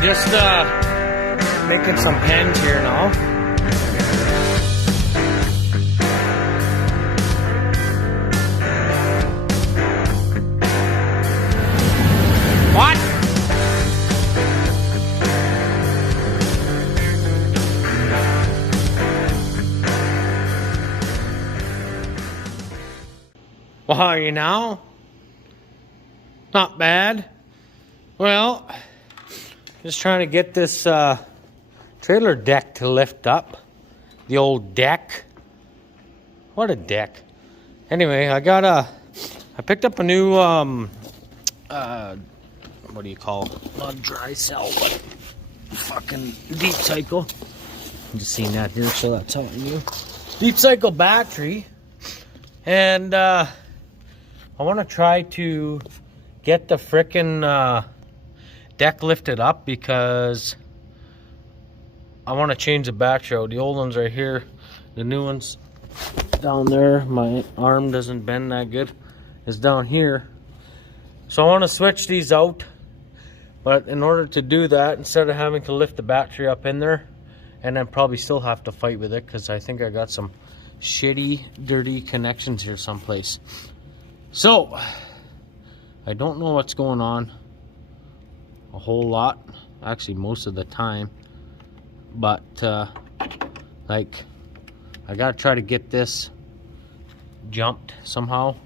We're just making some pens here now. What? Well, how are you now? Not bad. Well, just trying to get this trailer deck to lift up. The old deck. What a deck. Anyway, I picked up a new what do you call it? Not dry cell, but fucking deep cycle. I'm just seeing that here, so that's how I knew. Deep cycle battery. And I want to try to get the frickin' deck lifted up because I want to change the battery out. The old one's right here. The new one's down there. My arm doesn't bend that good. It's down here. So I want to switch these out. But in order to do that, instead of having to lift the battery up in there, and then probably still have to fight with it because I think I got some shitty, dirty connections here someplace. So, I don't know what's going on a whole lot. Actually, most of the time. But, like, I gotta try to get this jumped somehow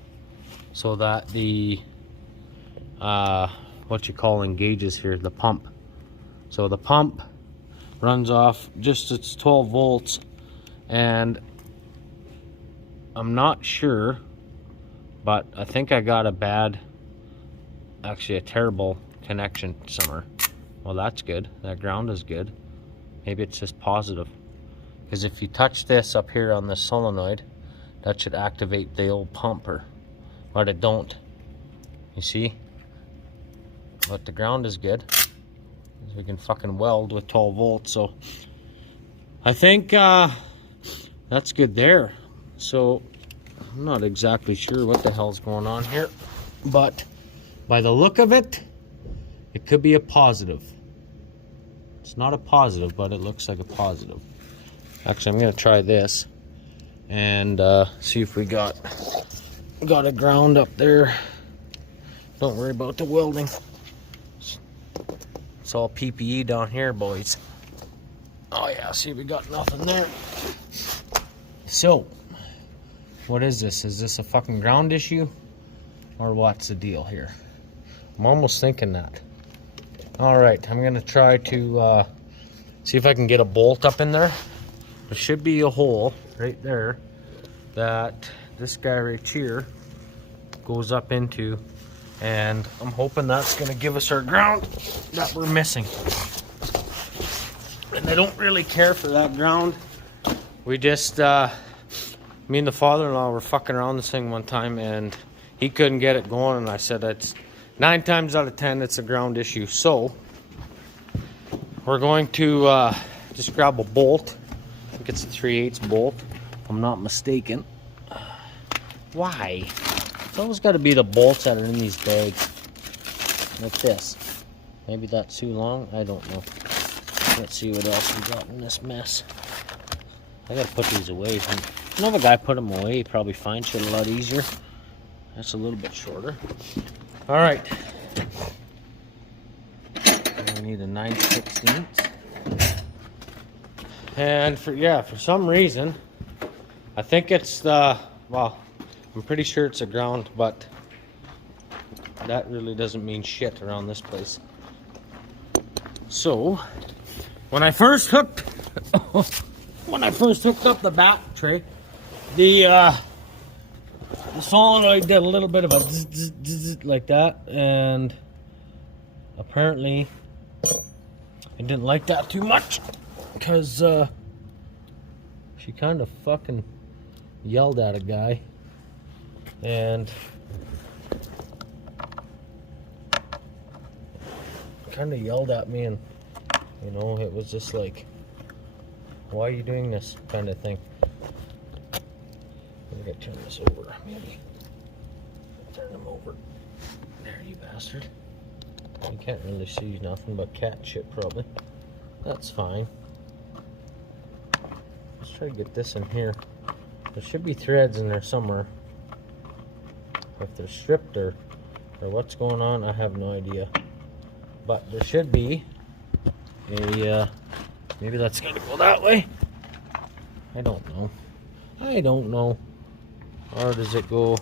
so that the what you call engages here, the pump. So the pump runs off just, it's 12 volts, and I'm not sure, but I think I got a bad, actually a terrible connection somewhere. Well, that's good. That ground is good. Maybe it's just positive, because if you touch this up here on the solenoid, that should activate the old pumper, but it don't. You see? But the ground is good. We can fucking weld with 12 volts, so I think that's good there. So I'm not exactly sure what the hell's going on here, but by the look of it, it could be a positive. It's not a positive, but it looks like a positive. Actually, I'm gonna try this and see if we got a ground up there. Don't worry about the welding. It's all PPE down here, boys. Oh yeah, see, we got nothing there. So, what is this? Is this a fucking ground issue? Or what's the deal here? I'm almost thinking that. Alright, I'm gonna try to see if I can get a bolt up in there. There should be a hole right there that this guy right here goes up into. And I'm hoping that's going to give us our ground that we're missing. And I don't really care for that ground. We just, me and the father-in-law were fucking around this thing one time and he couldn't get it going. And I said, it's 9 times out of 10, it's a ground issue. So, we're going to just grab a bolt. I think it's a 3/8 bolt, if I'm not mistaken. Why? It's always got to be the bolts that are in these bags. Like this. Maybe that's too long. I don't know. Let's see what else we got in this mess. I gotta put these away. Another guy put them away. He probably finds shit a lot easier. That's a little bit shorter. Alright. We need a 9/16. And for some reason, I think it's the, well, I'm pretty sure it's a ground, but that really doesn't mean shit around this place. So, when I first hooked up the battery, the solenoid did a little bit of a zzz, zzz, zzz, like that, and apparently I didn't like that too much, because she kind of fucking yelled at a guy. And kind of yelled at me, and you know, it was just like, why are you doing this kind of thing. I'm gonna turn this over, maybe turn him over there, you bastard. You can't really see nothing but cat shit probably. That's fine. Let's try to get this in here. There should be threads in there somewhere. If they're stripped or what's going on, I have no idea. But there should be a, maybe that's gotta go that way. I don't know. I don't know. Or does it go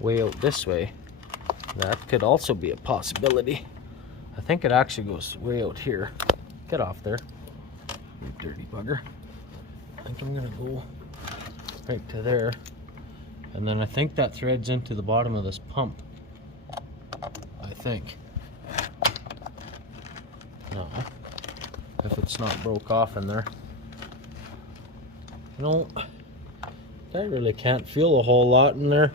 way out this way? That could also be a possibility. I think it actually goes way out here. Get off there, you dirty bugger. I think I'm gonna go right to there. And then I think that threads into the bottom of this pump. I think. No. If it's not broke off in there. No. I really can't feel a whole lot in there.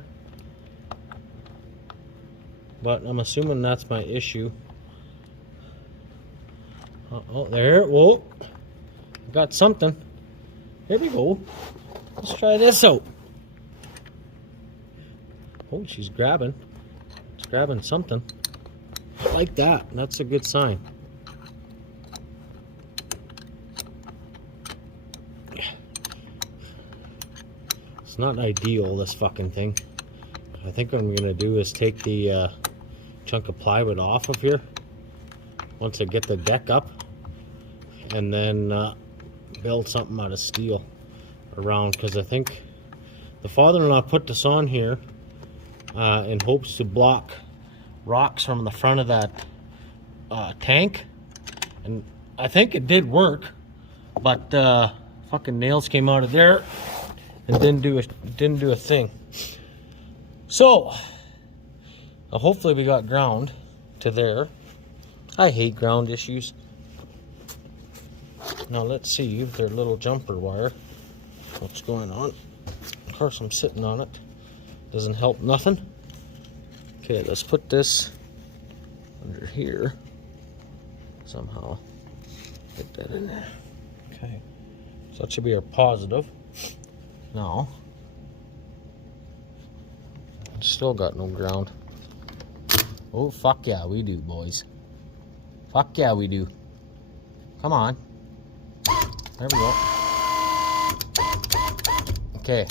But I'm assuming that's my issue. Oh, there. Whoa. Got something. Here we go. Let's try this out. Oh, she's grabbing. She's grabbing something. I like that. That's a good sign. It's not ideal, this fucking thing. I think what I'm gonna do is take the chunk of plywood off of here once I get the deck up, and then build something out of steel around, because I think the father-in-law put this on here in hopes to block rocks from the front of that tank, and I think it did work, but fucking nails came out of there and didn't do a thing. So hopefully we got ground to there. I hate ground issues. Now let's see their little jumper wire. What's going on? Of course I'm sitting on it. Doesn't help nothing. Okay, let's put this under here. Somehow get that in there. Okay, so that should be our positive. Now, still got no ground. Oh, fuck yeah, we do, boys. Fuck yeah, we do. Come on. There we go. Okay.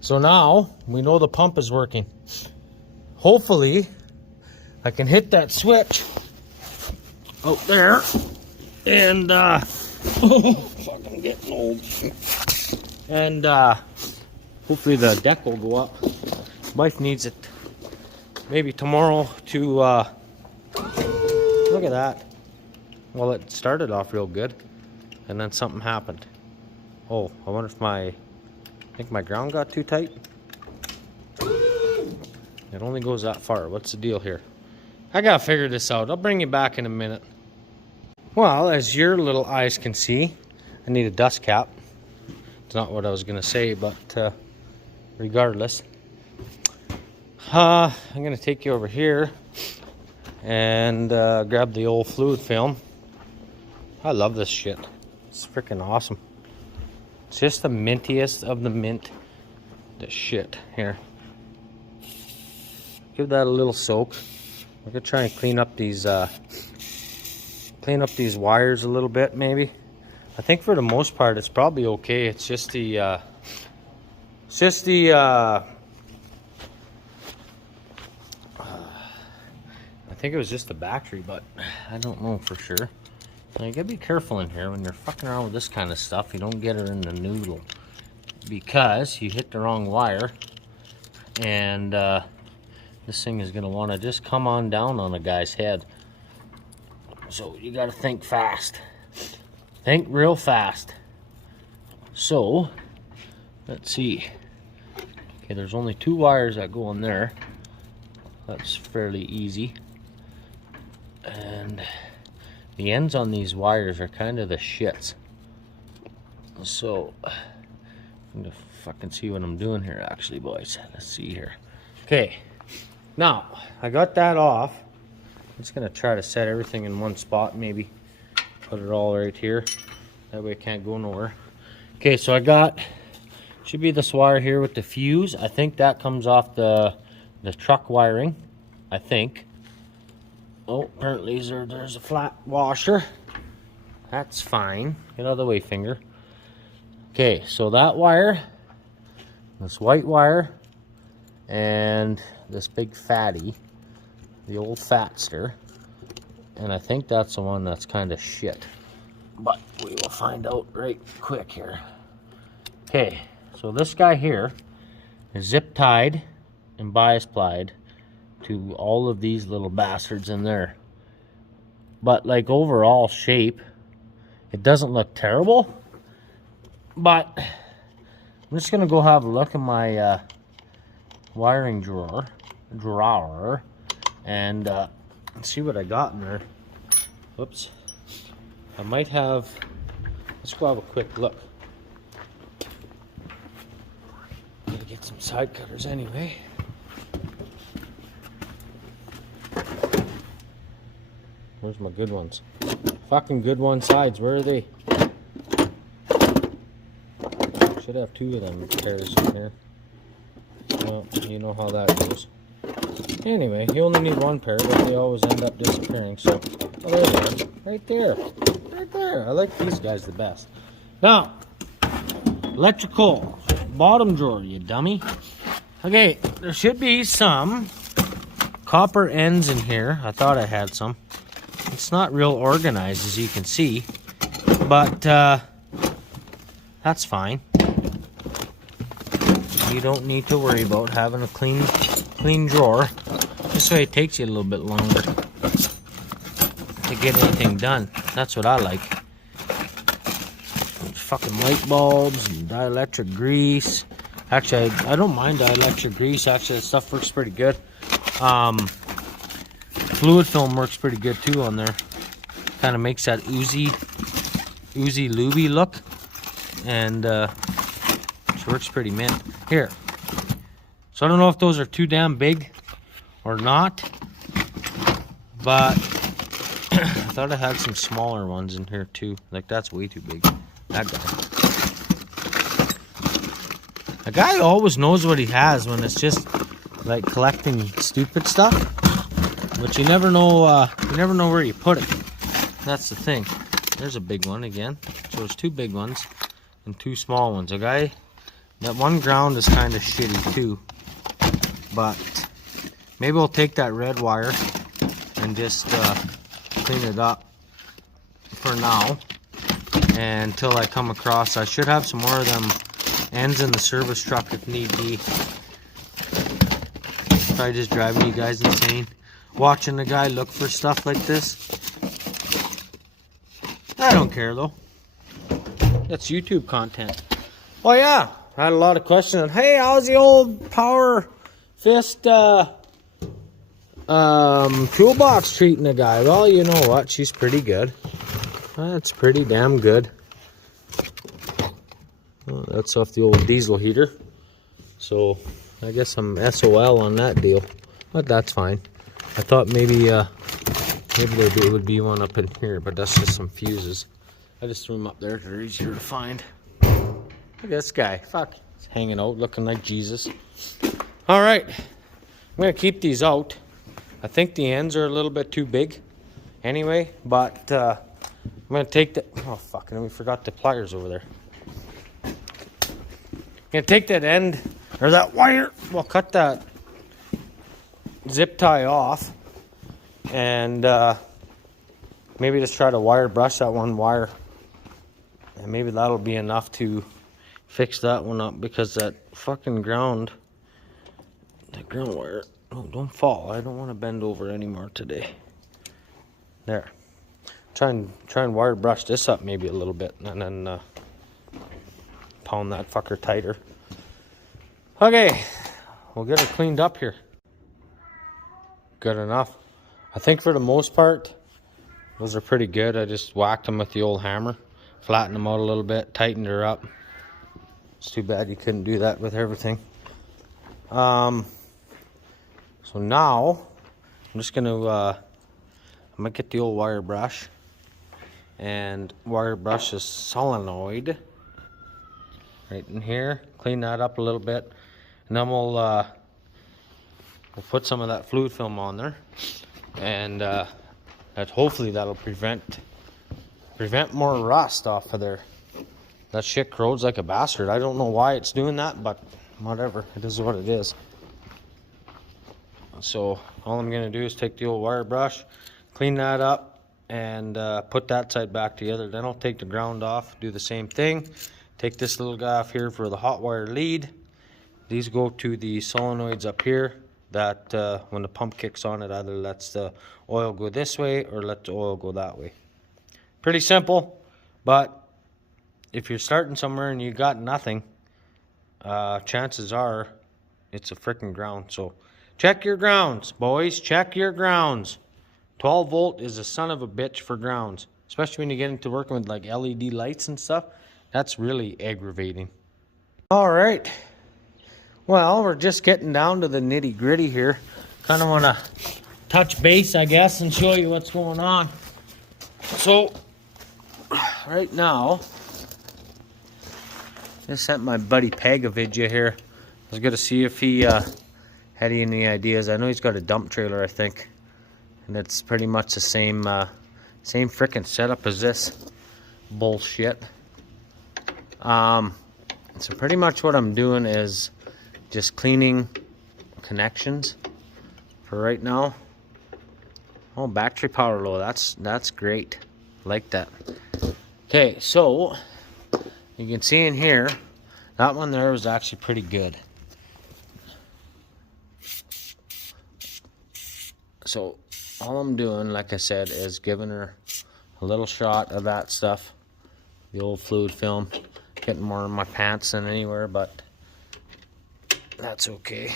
So now, we know the pump is working. Hopefully, I can hit that switch out there. And, fucking getting old. And, hopefully the deck will go up. Wife needs it maybe tomorrow to, look at that. Well, it started off real good, and then something happened. Oh, I wonder if I think my ground got too tight. It only goes that far. What's the deal here? I gotta figure this out. I'll bring you back in a minute. Well, as your little eyes can see, I need a dust cap. It's not what I was gonna say, but regardless, I'm gonna take you over here and grab the old fluid film. I love this shit. It's freaking awesome. It's just the mintiest of the mint. This shit here. Give that a little soak. We're gonna try and clean up these wires a little bit, maybe. I think for the most part it's probably okay. It's just the I think it was just the battery, but I don't know for sure. Now you gotta be careful in here when you're fucking around with this kind of stuff. You don't get her in the noodle, because you hit the wrong wire, and this thing is gonna want to just come on down on a guy's head. So you gotta think fast. Think real fast. So, let's see. Okay, there's only 2 wires that go in there. That's fairly easy. And the ends on these wires are kind of the shits. So, I'm gonna fucking see what I'm doing here actually, boys. Let's see here. Okay, now, I got that off. I'm just gonna try to set everything in one spot, maybe. Put it all right here. That way it can't go nowhere. Okay, so I got, should be this wire here with the fuse. I think that comes off the truck wiring, I think. Oh, apparently there's a flat washer. That's fine. Get out of the way, finger. Okay, so that wire, this white wire, and this big fatty, the old fatster, and I think that's the one that's kind of shit. But we will find out right quick here. Okay, so this guy here is zip tied and bias plied to all of these little bastards in there. But like overall shape, it doesn't look terrible. But I'm just gonna go have a look in my wiring drawer, and see what I got in there. Whoops. I might have. Let's go have a quick look. Gotta get some side cutters anyway. Where's my good ones? Fucking good one sides. Where are they? Should have two of them pairs in here. Well, you know how that goes. Anyway, you only need one pair, but they always end up disappearing. So, oh, there they are. Right there. Right there. I like these guys the best. Now, electrical bottom drawer, you dummy. Okay, there should be some copper ends in here. I thought I had some. It's not real organized, as you can see, but that's fine. You don't need to worry about having a clean drawer. This way it takes you a little bit longer to get anything done. That's what I like. Fucking light bulbs and dielectric grease. Actually, I don't mind dielectric grease. Actually, that stuff works pretty good. Fluid film works pretty good too on there. Kind of makes that oozy looby look, and it works pretty mint. Here, so I don't know if those are too damn big or not, but I thought I had some smaller ones in here too. Like, that's way too big. That guy. A guy always knows what he has when it's just like collecting stupid stuff. But you never know. You never know where you put it. That's the thing. There's a big one again. So there's two big ones and two small ones. A guy, that one ground is kind of shitty too. But maybe we'll take that red wire and just clean it up for now. And until I come across, I should have some more of them ends in the service truck if need be. Probably just driving you guys insane. Watching the guy look for stuff like this. I don't care though. That's YouTube content. Oh yeah, I had a lot of questions. Hey, how's the old Power Fist toolbox treating the guy? Well, you know what? She's pretty good. That's pretty damn good. Well, that's off the old diesel heater. So I guess I'm SOL on that deal. But that's fine. I thought maybe there would be one up in here, but that's just some fuses. I just threw them up there. They're easier to find. Look at this guy. Fuck. He's hanging out, looking like Jesus. All right. I'm going to keep these out. I think the ends are a little bit too big anyway, but I'm going to take the... Oh, fuck. And we forgot the pliers over there. I'm going to take that end, or that wire. We'll cut that zip tie off, and maybe just try to wire brush that one wire, and maybe that'll be enough to fix that one up, because that fucking ground wire, oh, don't fall. I don't want to bend over anymore today. There, try and wire brush this up maybe a little bit, and then pound that fucker tighter. Okay, we'll get her cleaned up here. Good enough. I think for the most part, those are pretty good. I just whacked them with the old hammer, flattened them out a little bit, tightened her up. It's too bad you couldn't do that with everything. So now I'm just gonna get the old wire brush and wire brush this solenoid right in here, clean that up a little bit, and then we'll put some of that fluid film on there. and that hopefully that'll prevent more rust off of there. That shit corrodes like a bastard. I don't know why it's doing that, but whatever, it is what it is. So all I'm gonna do is take the old wire brush, clean that up, and put that side back together. Then I'll take the ground off, do the same thing. Take this little guy off here for the hot wire lead. These go to the solenoids up here that when the pump kicks on, it either lets the oil go this way or let the oil go that way. Pretty simple, but if you're starting somewhere and you got nothing, chances are it's a freaking ground. So check your grounds, boys. Check your grounds. 12 volt is a son of a bitch for grounds, especially when you get into working with like LED lights and stuff. That's really aggravating. All right. Well, we're just getting down to the nitty gritty here. Kind of want to touch base, I guess, and show you what's going on. So right now, I sent my buddy Peg a video here. I was gonna see if he had any ideas. I know he's got a dump trailer, I think, and it's pretty much the same freaking setup as this bullshit. So pretty much what I'm doing is just cleaning connections for right now. Oh, battery power low. That's great. Like that. Okay, so you can see in here, that one there was actually pretty good. So all I'm doing, like I said, is giving her a little shot of that stuff, the old fluid film. Getting more in my pants than anywhere, but that's okay.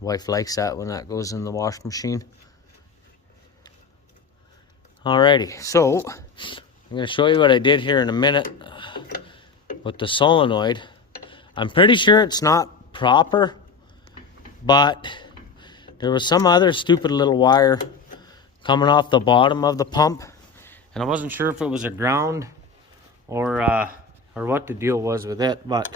Wife likes that when that goes in the wash machine. Alrighty, so I'm going to show you what I did here in a minute with the solenoid. I'm pretty sure it's not proper, but there was some other stupid little wire coming off the bottom of the pump, and I wasn't sure if it was a ground or what the deal was with it, but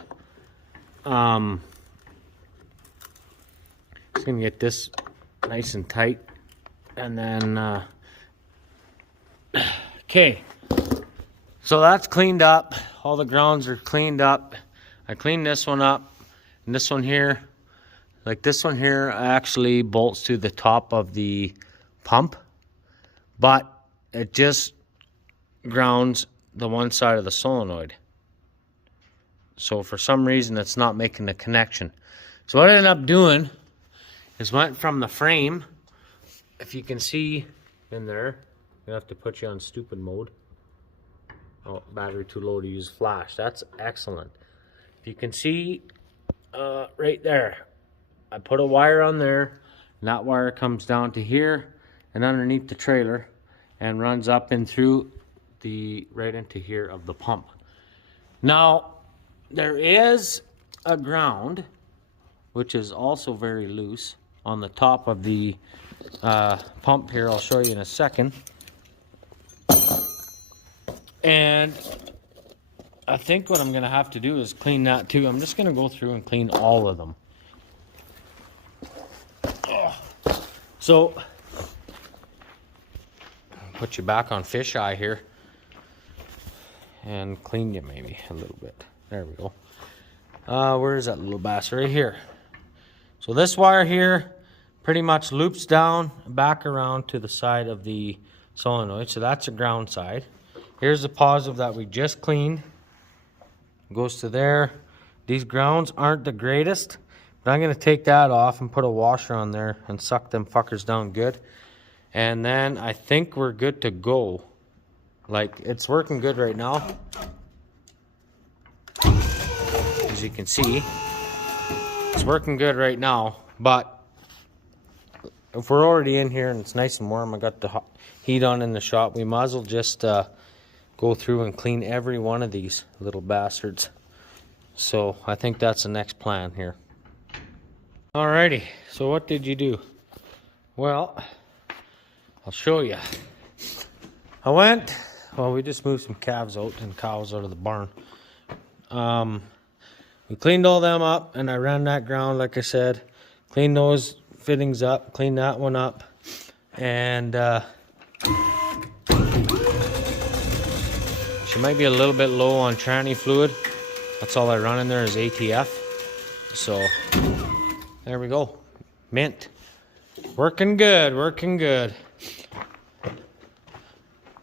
just gonna get this nice and tight, and then okay, so that's cleaned up. All the grounds are cleaned up. I cleaned this one up, and this one here, like this one here, actually bolts to the top of the pump, but it just grounds the one side of the solenoid. So for some reason it's not making the connection. So what I ended up doing is went from the frame, if you can see in there, you have to put you on stupid mode. Oh, battery too low to use flash. That's excellent. If you can see right there, I put a wire on there, and that wire comes down to here and underneath the trailer and runs up and through the right into here of the pump. Now there is a ground which is also very loose on the top of the pump here. I'll show you in a second. And I think what I'm gonna have to do is clean that too. I'm just gonna go through and clean all of them. So put you back on fisheye here and clean you maybe a little bit. There we go. Where is that little bastard? Right here. So this wire here pretty much loops down back around to the side of the solenoid. So that's the ground side. Here's the positive that we just cleaned. Goes to there. These grounds aren't the greatest, but I'm going to take that off and put a washer on there and suck them fuckers down good. And then I think we're good to go. Like, it's working good right now. As you can see, it's working good right now, but if we're already in here and it's nice and warm, I got the heat on in the shop, we might as well just go through and clean every one of these little bastards. So I think that's the next plan here. Alrighty, so what did you do? Well, I'll show you. We just moved some calves out and cows out of the barn. We cleaned all them up, and I ran that ground, like I said. Cleaned those fittings up, cleaned that one up. And she might be a little bit low on tranny fluid. That's all I run in there is ATF. So there we go. Mint. Working good, working good.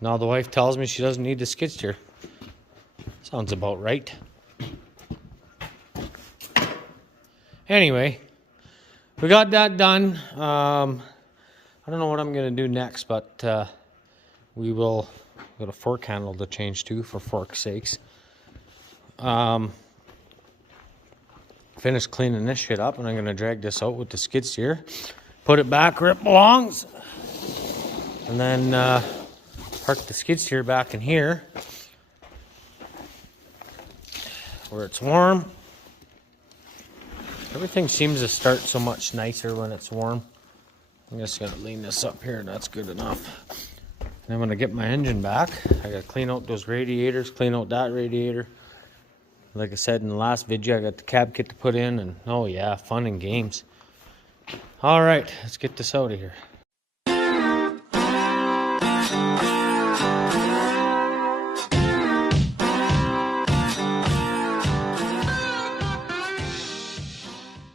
Now the wife tells me she doesn't need the skid steer. Sounds about right. Anyway, we got that done. I don't know what I'm going to do next, but we will got a fork handle to change too, for fork's sakes. Finish cleaning this shit up, and I'm going to drag this out with the skid steer, put it back where it belongs, and then park the skid steer back in here where it's warm. Everything seems to start so much nicer when it's warm. I'm just going to lean this up here, and that's good enough. And I'm going to get my engine back. I got to clean out those radiators, clean out that radiator. Like I said in the last video, I got the cab kit to put in, and oh yeah, fun and games. All right, let's get this out of here.